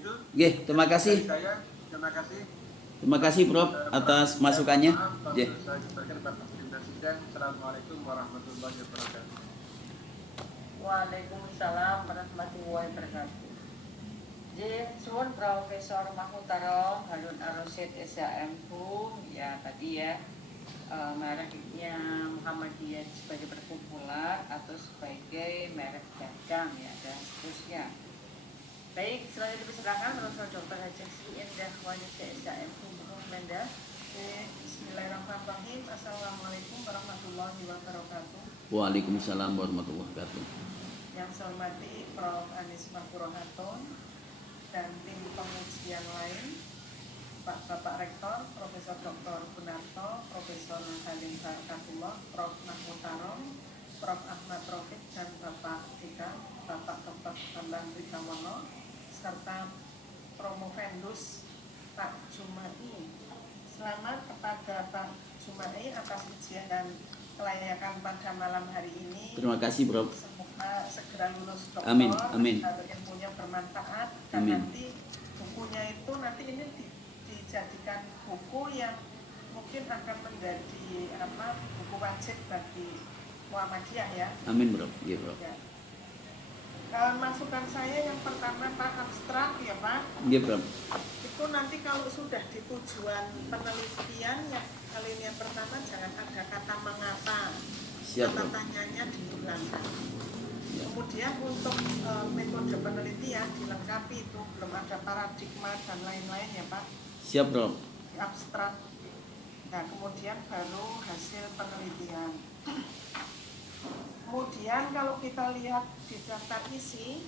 Begitu. Nggih, terima kasih. Saya, terima kasih. Terima kasih Prof atas masukannya. Nggih. Saya sampaikan Bapak Presiden. Assalamualaikum warahmatullahi wabarakatuh. Waalaikumsalam warahmatullahi wabarakatuh. Suwun Profesor Mahmud Tarong, Harun Ar-Rasyid SHM ya tadi ya mereknya Muhammadiyah sebagai perkumpulan atau sebagai merek dagang ya dan seterusnya. Baik, selanjutnya dipersilakan Profesor Dr. Haji Indah Wanisa SHM Mendah. Bismillahirrahmanirrahim. Assalamualaikum warahmatullahi wabarakatuh. Waalaikumsalam warahmatullahi wabarakatuh. Yang saya hormati Prof. Anis Makruhatun dan tim pengujian lain, Bapak Rektor, Profesor Dr. Gunarto, Profesor Halim Barakatullah, Prof. Mahmud Tarong, Prof. Ahmad Rafiq, dan Bapak Dika, Bapak Dr. Bambang Wikamono, serta Promovendus Pak Jumai. Selamat kepada Pak Jumai atas ujian dan kelayakan pada malam hari ini. Terima kasih Prof. Semoga segera lulus doktor. Amin, amin. Ilmunya bermanfaat dan Amin. nanti bukunya itu nanti ini dijadikan buku yang mungkin akan menjadi buku wajib bagi Muhammadiyah ya. Amin Prof. Iya Prof. Ya. Masukan saya yang pertama Pak abstrak ya Pak. Iya Prof. Itu nanti kalau sudah di tujuan penelitian ya alinea pertama jangan ada kata mengapa. Siap Kata Prof. tanyanya diulangkan. Ya. Kemudian untuk metode penelitian dilengkapi itu belum ada paradigma dan lain-lain ya Pak. Siap Prof. Abstrak. Nah kemudian baru hasil penelitian. Kemudian kalau kita lihat di daftar isi,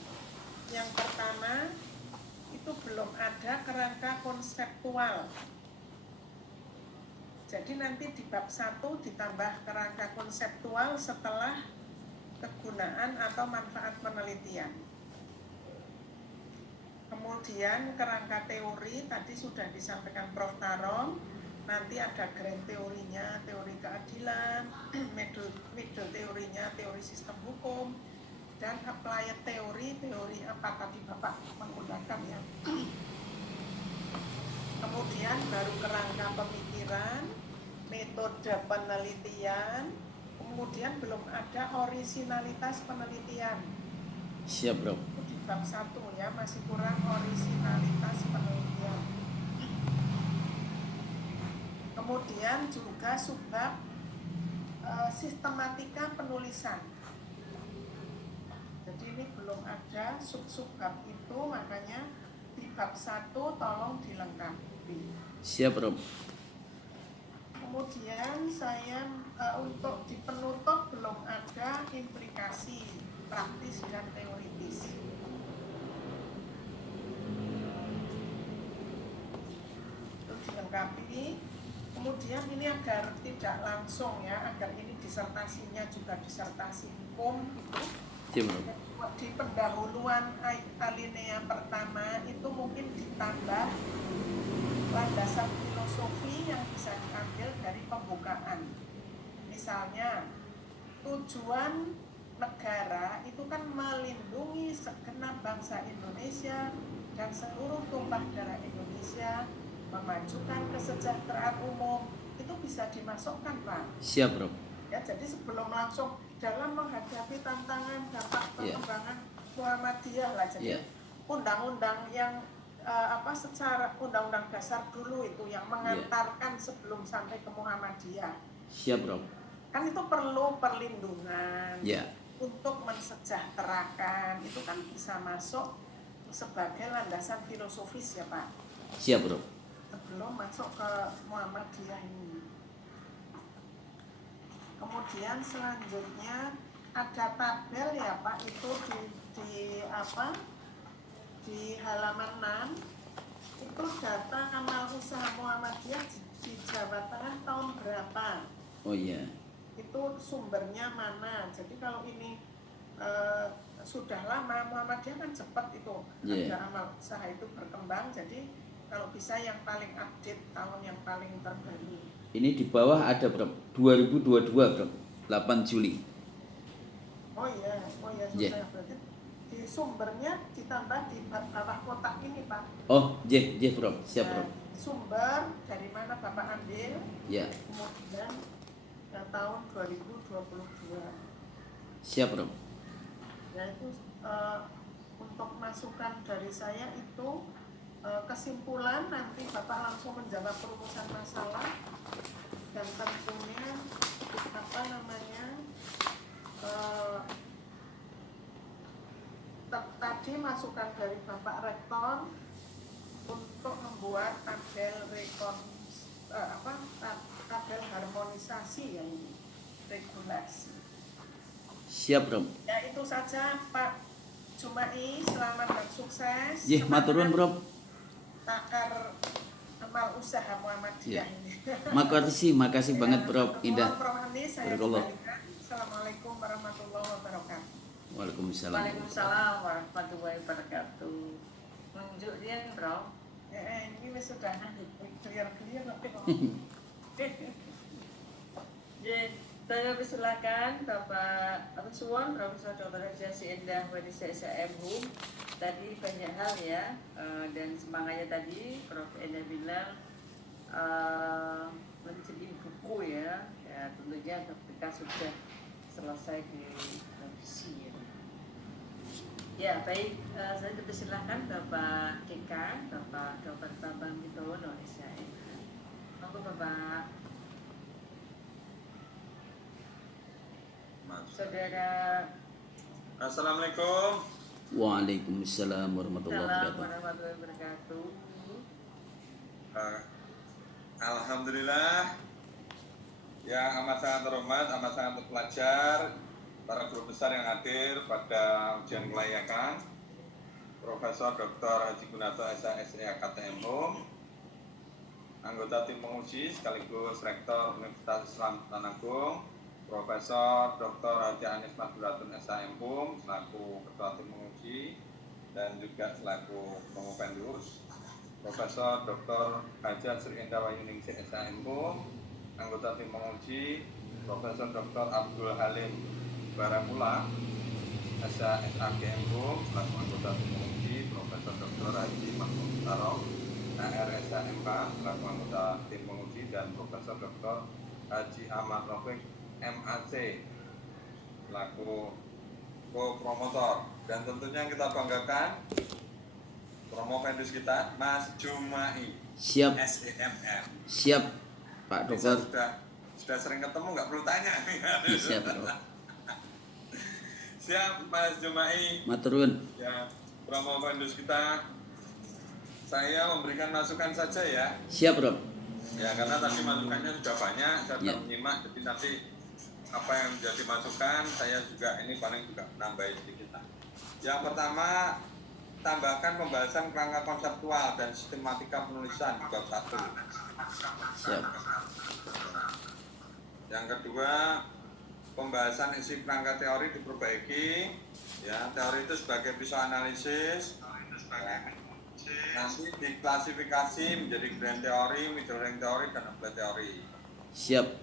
yang pertama itu belum ada kerangka konseptual. Jadi nanti di bab 1 ditambah kerangka konseptual setelah kegunaan atau manfaat penelitian. Kemudian kerangka teori tadi sudah disampaikan Prof. Tarong. Nanti ada grand teorinya, teori keadilan, middle teorinya, teori sistem hukum, dan applied teori apa tadi Bapak menggunakan ya. Kemudian baru kerangka pemikiran, metode penelitian, kemudian belum ada orisinalitas penelitian. Siap Prof. Itu di bab 1 ya, masih kurang orisinalitas penelitian. Kemudian juga subbab sistematika penulisan. Jadi ini belum ada subbab itu, makanya di bab 1 tolong dilengkapi. Siap Prof. Kemudian saya untuk di penutup belum ada implikasi praktis dan teoritis. Itu dilengkapi. Kemudian ini agar tidak langsung ya, agar ini disertasinya juga disertasi hukum Siap Prof. di pendahuluan alinea pertama itu mungkin ditambah landasan filosofi yang bisa diambil dari pembukaan. Misalnya tujuan negara itu kan melindungi segenap bangsa Indonesia dan seluruh tumpah darah Indonesia, memajukan kesejahteraan umum, itu bisa dimasukkan Pak. Siap Prof. Ya, jadi sebelum langsung dalam menghadapi tantangan dampak perkembangan Muhammadiyah lah, jadi undang-undang yang secara undang-undang dasar dulu itu yang mengantarkan sebelum sampai ke Muhammadiyah. Siap Prof. Kan itu perlu perlindungan untuk mensejahterakan, itu kan bisa masuk sebagai landasan filosofis ya Pak. Siap Prof. Sebelum masuk ke Muhammadiyah ini. Kemudian selanjutnya ada tabel ya Pak, itu di halaman 6 itu data amal usaha Muhammadiyah di Jawa Tengah tahun berapa. Oh iya. Itu sumbernya mana. Jadi kalau ini sudah lama, Muhammadiyah kan cepat itu ada amal usaha itu berkembang. Jadi kalau bisa yang paling update, tahun yang paling terbaru. Ini di bawah ada Prof. 2022 Prof. 8 Juli. Oh iya sudah. Berarti di sumbernya ditambah di bawah kotak ini Pak. Pak. Oh, J Prof. Siap Prof. Sumber dari mana Bapak ambil? Ya, Kemudian tahun 2022. siap Prof. Yaitu untuk masukan dari saya itu kesimpulan nanti Bapak langsung menjawab perumusan masalah dan tentunya tadi masukan dari Bapak Rektor untuk membuat tabel tabel harmonisasi yang regulasi. Siap Prof. Ya itu saja Pak Jumai, selamat dan sukses. Jih, maturun Prof. Takar amal usaha Muhammadiyah ini. Makasih banget Prof. Indah. Prof. Anies, saya Barakallah. kembalikan. Assalamualaikum warahmatullahi wabarakatuh. Waalaikumsalam. Waalaikumsalam warahmatullahi wabarakatuh. Nunjuk dia bro. Ini sudah clear nanti kok. Ya, saya persilakan Bapak Suwon, Profesor Dr. Haji Endah Wanisa SHM tadi banyak hal ya, dan semangatnya tadi Prof. Endah bilang menjadi buku ya, tentunya ketika sudah selesai di revisi ya. Ya baik, saya dipersilahkan Bapak Dekan, Bapak Dr. Bambang Witono SHM. Monggo Bapak. Saudara. Assalamualaikum. Waalaikumsalam warahmatullahi wabarakatuh. Warahmatullahi wabarakatuh. Alhamdulillah. Yang amat sangat terhormat, amat sangat terpelajar, para guru besar yang hadir pada ujian kelayakan, Profesor Dr. Haji Gunarto SHSE KTM Home, anggota tim penguji sekaligus Rektor Universitas Islam Tanagung, Profesor Dr. Haji Anies Madhuratun SHM Home selaku Ketua Tim Penguji dan juga selaku Pengupendus, Profesor Dr. Haji Sri Endah Wayuningsih SHM Home, anggota tim penguji, Profesor Dr. Abdul Halim Baramula SHSAGM Home selaku anggota tim penguji, Profesor Dr. Haji Mahmud Tarok ARSHMK selaku anggota tim penguji, dan Profesor Dr. Haji Ahmad Rafiq MAC selaku co-promotor. Dan tentunya kita banggakan promovendus kita Mas Jumai Siap. SEMM. Siap Pak Dokter. Sudah sering ketemu, nggak perlu tanya. Siap Prof. Siap Mas Jumai. Maturun. Ya, promovendus kita. Saya memberikan masukan saja ya. Siap Prof. Ya, karena tadi masukannya sudah banyak, saya Ya. menyimak, jadi nanti apa yang menjadi masukan, saya juga ini paling juga menambahi sedikit. Yang pertama, tambahkan pembahasan kerangka konseptual dan sistematika penulisan di bab 1. Siap. Yang kedua, pembahasan isi kerangka teori diperbaiki. Ya, teori itu sebagai pisau analisis. Nanti diklasifikasi menjadi grand teori, middle range teori, dan applied teori. Siap.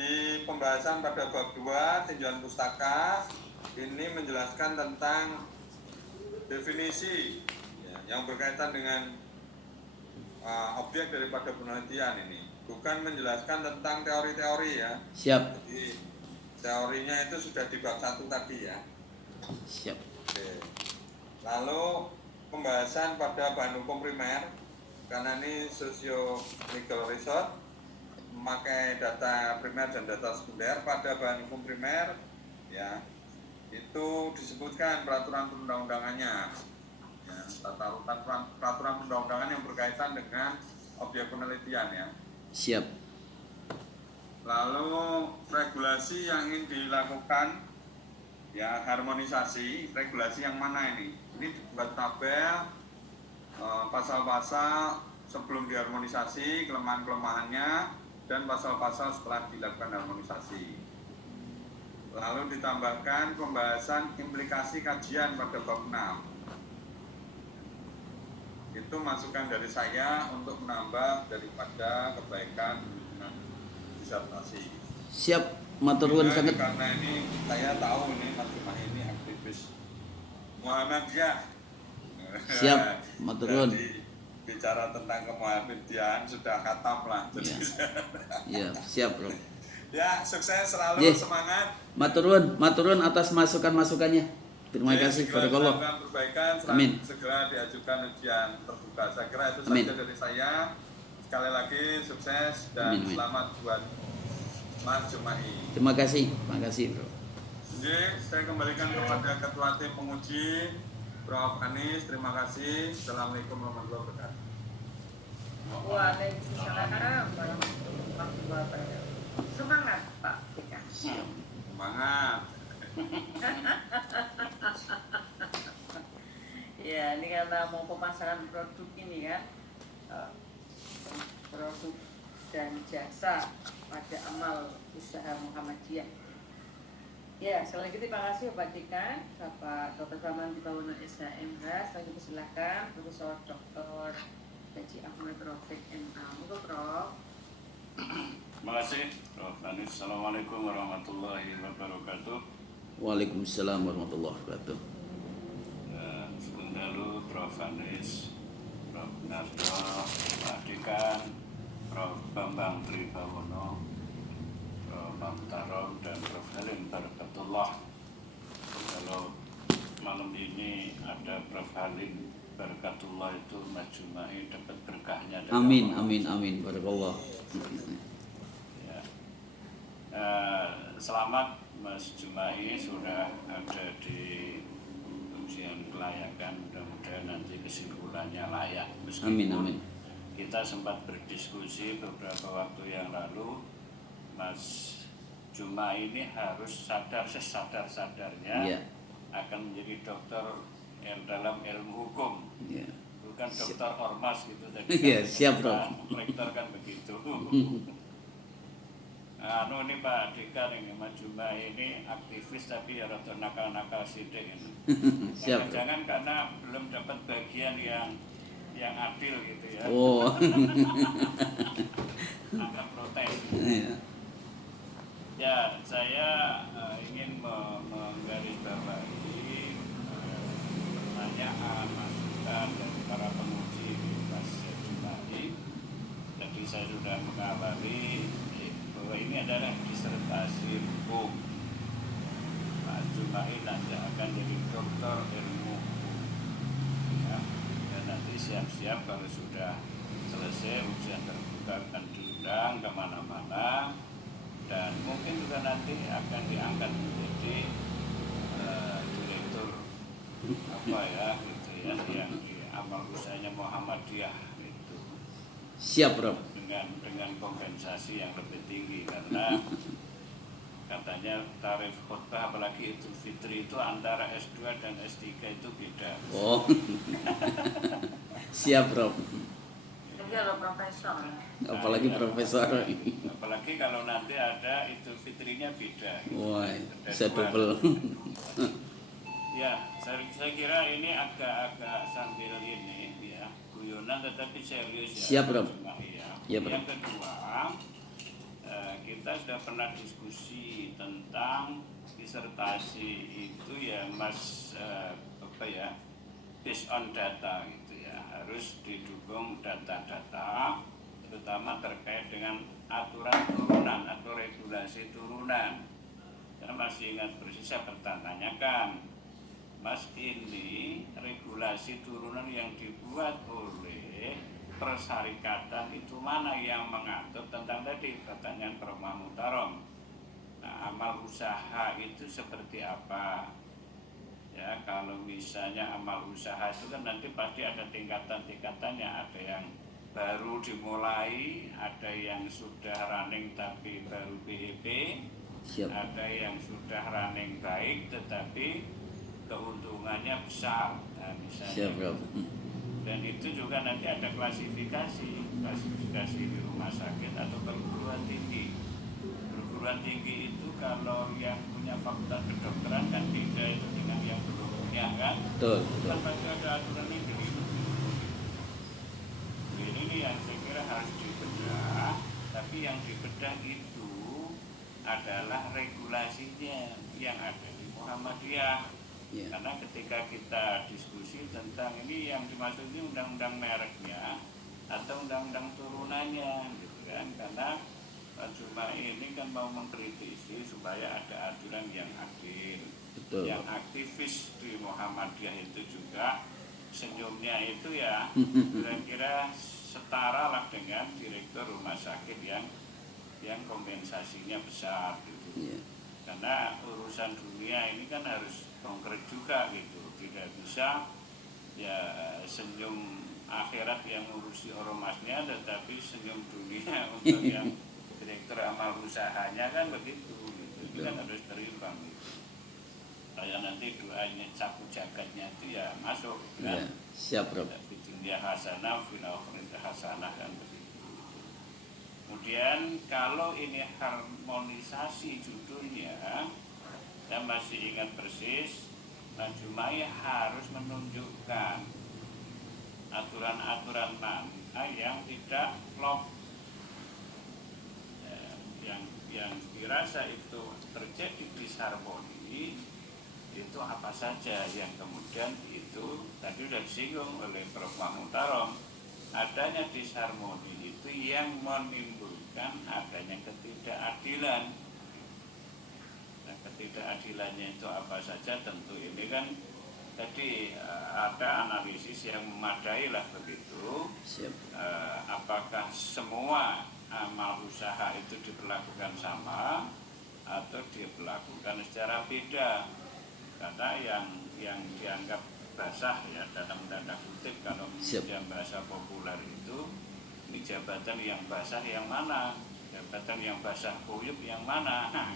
Di pembahasan pada bab 2 tinjauan pustaka ini menjelaskan tentang definisi ya, yang berkaitan dengan objek daripada penelitian ini, bukan menjelaskan tentang teori-teori ya. Siap. Jadi teorinya itu sudah di bab 1 tadi ya. Siap. Oke. Lalu pembahasan pada bahan hukum primer, karena ini socio legal research, memakai data primer dan data sekunder. Pada bahan hukum primer ya, itu disebutkan peraturan perundang-undangannya ya, tata urutan peraturan perundang-undangan yang berkaitan dengan objek penelitian ya. Siap. Lalu regulasi yang ingin dilakukan ya, harmonisasi. Regulasi yang mana ini? Ini dibuat tabel pasal-pasal sebelum diharmonisasi, kelemahan-kelemahannya, dan pasal-pasal setelah dilakukan harmonisasi. Lalu ditambahkan pembahasan implikasi kajian pada bab 6. Itu masukan dari saya untuk menambah daripada kebaikan disertasi. Siap. Maturun sangat. Karena ini saya tahu ini Mas Jumai ini aktivis Muhammadiyah. Siap. Maturun. Jadi bicara tentang kemuhammadiyaan sudah khatam lah. Jadi, Ya, siap Prof. ya sukses selalu, Ye. semangat. Maturun atas masukan-masukannya. Terima Ya, kasih. segera Barakallah. dilakukan perbaikan, Amin. segera diajukan ujian terbuka. Saya kira itu Amin. saja dari saya. Sekali lagi sukses dan Amin, amin. selamat buat Mas Jumahi. Terima kasih Prof. Jadi saya kembalikan kepada Ketua Tim Penguji, Prof. Anies. Terima kasih. Assalamualaikum warahmatullahi wabarakatuh. Waalaikumsalam warahmatullahi wabarakatuh. Semangat Pak Tika. Siap. Semangat. Ya, ini karena mau pemasaran produk ini kan, produk dan jasa pada amal usaha Muhammadiyah. Ya, sekali lagi terima kasih Pak Tika, Bapak Dr. Saman Dibawono SHMH. Selanjutnya silakan Profesor Dr. Haji Ahmad Rafiq MA. Monggo Prof. Terima kasih Prof. Anies. Assalamualaikum warahmatullahi wabarakatuh. Waalaikumsalam warahmatullahi wabarakatuh. Sebenarnya Prof. Anies, Prof. Narto, Pak Dekan, Prof. Bambang Tribawono, Prof. Mamtarom, dan Prof. Halim Barakatullah. Kalau malam ini ada Prof. Halim Barakatullah itu Mas Jumahi dapat berkahnya dari Amin, Allah. amin, amin. Barakallah. Ya. Selamat Mas Jumahi sudah ada di ujian kelayakan, mudah-mudahan nanti kesimpulannya layak. Meskipun Amin, amin. kita sempat berdiskusi beberapa waktu yang lalu, Mas Jumahi ini harus sadar sesadar-sadarnya Iya. akan menjadi dokter yang dalam ilmu hukum, Ya. bukan dokter ormas gitu tadi. Iya, siap, Bro. Rektor kan begitu. Ini Pak Dika nih, Mas Jumahi ini aktivis tapi ya rada nakal-nakal sidik ini. Siap, Bro. Jangan karena belum dapat bagian yang adil gitu ya. Oh. Agak protes. Ya. Ya, saya ingin menggarisbawahi pertanyaan, masukan dari para penguji Mas Jumahi. Tadi saya sudah mengawali bahwa ini adalah disertasi hukum. Mas Jumahi nanti akan jadi dokter ilmu hukum. Ya, dan nanti siap-siap kalau sudah selesai ujian terbuka akan diundang kemana-mana. Dan mungkin juga nanti akan diangkat menjadi direktur apa ya gitu ya yang di amal usahanya Muhammadiyah itu Siap, Prof. dengan kompensasi yang lebih tinggi karena katanya tarif khutbah apalagi Idul Fitri itu antara S2 dan S3 itu beda. Oh. Siap, Prof. Jadi kalau profesor. Apalagi profesor. Apalagi kalau nanti ada Idul Fitrinya beda. Wah, Ada bisa dua. double. Ya, saya kira ini agak sambil ini ya guyonan tetapi serius ya. Siap, Rob. Ya. Ya, Bro. Yang kedua, kita sudah pernah diskusi tentang disertasi itu ya Mas based on data gitu ya, harus didukung data-data terutama terkait dengan aturan turunan atau regulasi turunan. Saya masih ingat persis saya bertanya-tanyakan, Mas, ini regulasi turunan yang dibuat oleh persyarikatan itu mana yang mengatur tentang tadi pertanyaan Prof. Mahmud Tarom. Nah, amal usaha itu seperti apa? Ya, kalau misalnya amal usaha itu kan nanti pasti ada tingkatan-tingkatannya, ada yang baru dimulai, ada yang sudah running tapi baru BEP, Siap. ada yang sudah running baik tetapi keuntungannya besar, nah, misalnya. Siap, Prof. Dan itu juga nanti ada klasifikasi di rumah sakit atau perguruan tinggi. Perguruan tinggi itu kalau yang punya fakultas kedokteran kan beda itu dengan yang belum punya kan. Betul, betul. Kan pasti ada aturan yang begitu. Ini yang saya kira harus dibedah, tapi yang dibedah itu adalah regulasinya yang ada di Muhammadiyah. Ya. Karena ketika kita diskusi tentang ini yang dimaksud ini undang-undang mereknya atau undang-undang turunannya gitu kan, karena Pak Juma ini kan mau mengkritisi supaya ada aturan yang adil. Betul. Yang aktivis di Muhammadiyah itu juga senyumnya itu ya kira-kira setara lah dengan direktur rumah sakit yang kompensasinya besar gitu. Ya. Karena urusan dunia ini kan harus konkret juga gitu, tidak bisa ya senyum akhirat yang ngurusi ormasnya tetapi senyum dunia untuk yang direktur amal usahanya kan begitu gitu. Itu kan harus terimbang gitu. Kayak nanti doanya sapu jagatnya itu ya masuk kan. Ya, siap Prof. Bikin dia hasanah, fil akhirati hasanah kan begitu. Kemudian kalau ini harmonisasi judulnya, saya masih ingat persis, Najumai harus menunjukkan aturan-aturan mana yang tidak lock, yang dirasa itu terjadi disharmoni itu apa saja yang kemudian itu tadi sudah disinggung oleh Prof. Mahmud Tarom, adanya disharmoni itu yang menimbulkan adanya ketidakadilan. Nah, ketidakadilannya itu apa saja tentu ini kan tadi ada analisis yang memadai lah begitu. Siap. Apakah semua amal usaha itu diperlakukan sama atau diperlakukan secara beda? Karena yang dianggap basah ya dalam tanda kutip kalau dalam bahasa populer itu ini jabatan yang basah yang mana, jabatan yang basah kuyup yang mana, nah,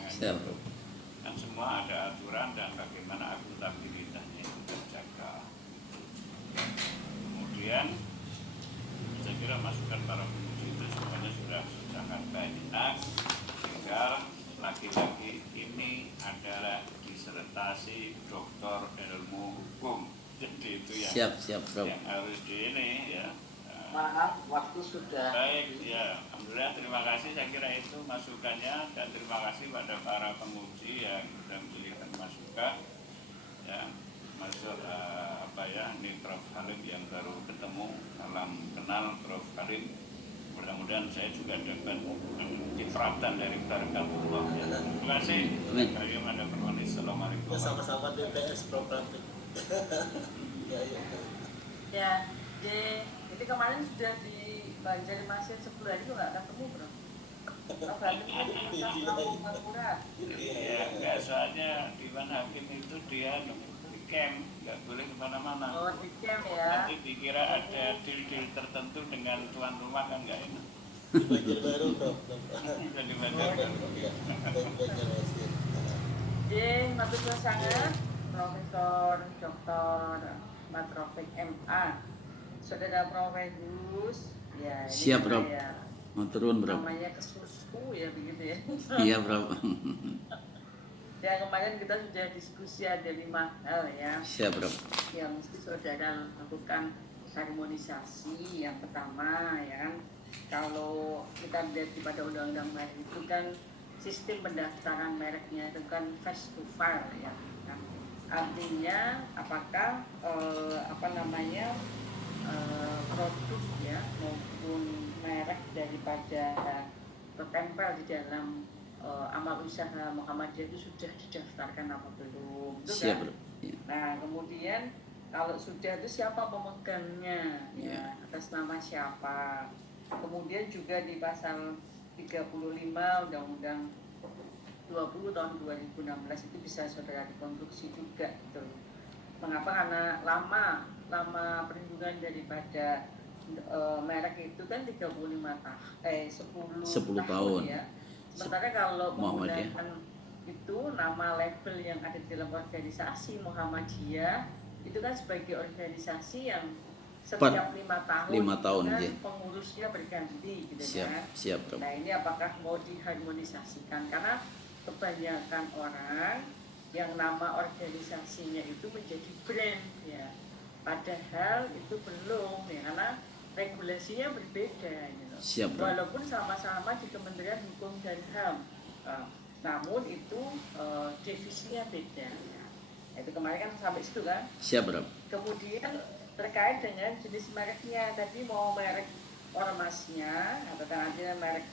kan semua ada aturan dan bagaimana akuntabilitasnya itu terjaga. Kemudian saya kira masukan para penguji itu semuanya sudah sangat banyak, tinggal lagi-lagi ini adalah disertasi doktor ilmu hukum. Jadi itu yang yang harus di ini ya. Maaf, waktu sudah. Baik, ya. Alhamdulillah, terima kasih. Saya kira itu masukannya dan terima kasih pada para penguji yang sudah memberikan masukan. Ya, masuk ini Prof. Halim yang baru ketemu, salam kenal Prof. Halim. Mudah-mudahan saya juga dapat kifratan dari barakatullah. Ya. Terima kasih. Amin. Ada permohonan. Assalamualaikum. Ya, sama-sama DPS Prof. Ya, jadi kemarin sudah di Banjarmasin 10 hari itu nggak ketemu bro. Prof. Halim itu akurat. Iya, nggak, soalnya Dewan Hakim itu dia di camp, nggak boleh kemana-mana. Oh, di camp ya. Nanti dikira ada deal-deal tertentu dengan tuan rumah kan nggak enak. Di Banjarbaru Prof. Di Banjarbaru. Jadi, matur sangat Profesor Dr. Matrofik MA, Saudara Profesus, ya ini siap Prof. Ya, mau turun Prof. namanya kesusku ya begitu ya. Iya Prof. Ya kemarin kita sudah diskusi ada 5 hal ya. Siap Prof. Yang mesti saudara lakukan harmonisasi. Yang pertama ya kan, kalau kita lihat pada undang-undang merek itu kan sistem pendaftaran mereknya itu kan face to file ya. Nah, artinya apakah produk ya maupun merek daripada tertempel di dalam amal usaha Muhammadiyah itu sudah didaftarkan apa belum? Itu siap kan? Prof. Ya. Nah kemudian kalau sudah itu siapa pemegangnya ya, atas nama siapa? Kemudian juga di pasal 35 Undang-Undang 20 tahun 2016 itu bisa saudara dikonstruksi juga gitu. Mengapa? Karena lama perlindungan daripada merek itu kan 10 tahun ya. Sementara kalau menggunakan itu nama label yang ada di dalam organisasi Muhammadiyah itu kan sebagai organisasi yang setiap 5 tahun kan ya. Pengurusnya berganti gitu siap, kan. Nah ini apakah mau diharmonisasikan karena kebanyakan orang yang nama organisasinya itu menjadi brand ya, padahal itu belum ya, karena regulasinya berbeda gitu. Siap, walaupun sama-sama di Kementerian Hukum dan HAM, namun itu divisinya beda ya. Itu kemarin kan sampai situ kan. Siap, Prof. Kemudian terkait dengan jenis mereknya, tadi mau merek ormasnya atau artinya merek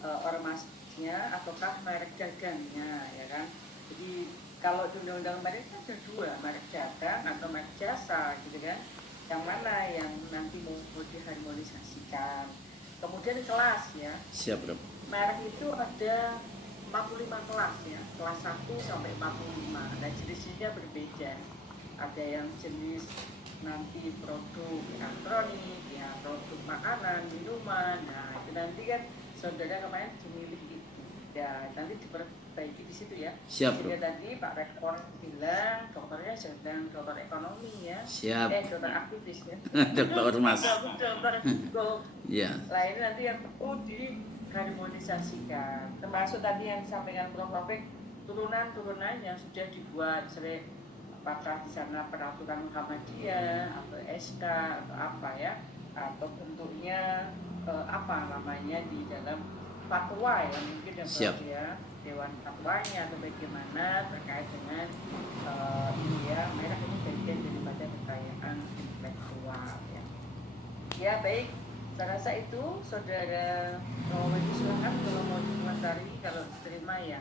ormasnya ataukah merek dagangnya, ya kan. Jadi kalau di undang-undang merek ada dua, merek dagang atau merek jasa gitu kan. Yang mana yang nanti mau diharmonisasikan. Kemudian kelas ya. Siap, Prof. Merek itu ada 45 kelas ya, kelas 1 sampai 45. Nah, jenis-jenisnya berbeda. Ada yang jenis nanti produk elektronik, ya produk makanan, minuman. Nah, itu nanti kan saudara kemarin memilih itu. Ya, nanti diperbaiki di situ ya. Siap, Bro. Jadi tadi Pak Rektor bilang dokternya sedang dokter ekonomi ya. Siap. Dokter aktivis ya. Dokter Ormas. Dokter hukum. Ya. Nah, ini nanti yang perlu diharmonisasikan. Termasuk tadi yang disampaikan Prof. Taufik, turunan-turunan yang sudah dibuat, misalnya apakah di sana peraturan Muhammadiyah atau SK atau apa ya, atau bentuknya apa namanya di dalam fatwa ya mungkin yang Siap. ya dewan fatwanya atau bagaimana terkait dengan ini ya, merek ini bagian daripada kekayaan intelektual ya. Ya baik, saya rasa itu saudara mau silakan kalau mau dikomentari, kalau diterima ya.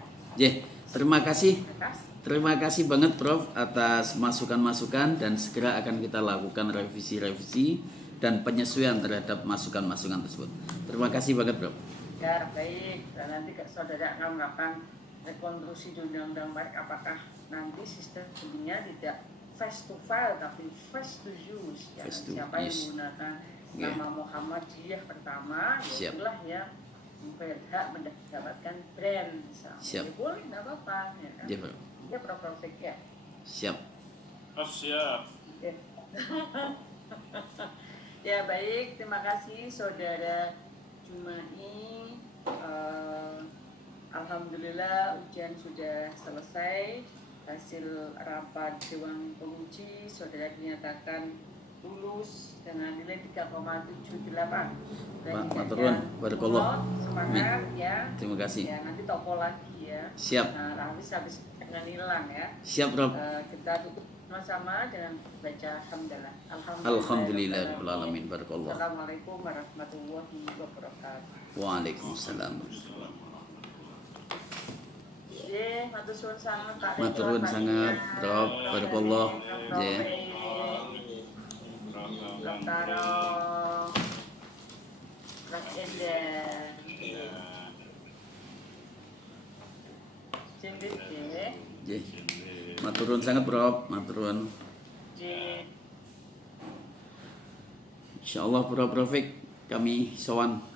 Terima kasih. Terima kasih. Terima kasih banget Prof atas masukan-masukan, dan segera akan kita lakukan revisi-revisi dan penyesuaian terhadap masukan-masukan tersebut. Terima kasih banget Prof. Ya baik, dan nanti saudara akan melakukan rekonstruksi di undang-undang merek, apakah nanti sistemnya tidak face to file tapi face to use ya. Face to Siapa yang use. menggunakan Yeah. nama Muhammadiyah pertama, Siap. itulah yang berhak mendapatkan brand misalnya. Siap. Ya, boleh, nggak apa-apa ya kan. Ya, Prof. Ya Prof. Taufik ya. Siap. Oh, siap. Ya. Ya baik, terima kasih saudara Jumai. Alhamdulillah ujian sudah selesai. Hasil rapat Dewan Penguji saudara dinyatakan lulus dengan nilai 3,78. Pak Maturun, barakallah. Semangat ya. Terima kasih. Ya nanti toko lagi ya. Siap. Nah habis dengan hilang ya. Siap Prof. Kita tutup sama-sama dengan baca hamdalah. Alhamdulillah rabbil alamin. Barakallah. Assalamualaikum warahmatullahi wabarakatuh. Waalaikumsalam. Nggih, matur suwun sangat Pak. Matur nuwun sangat Prof. Barakallah. Nggih. Taro Mas Enda. Sing nggih. Nggih. Matur nuwun sangat Prof. Matur nuwun. Nggih. Insyaallah Prof Taufik kami sowan.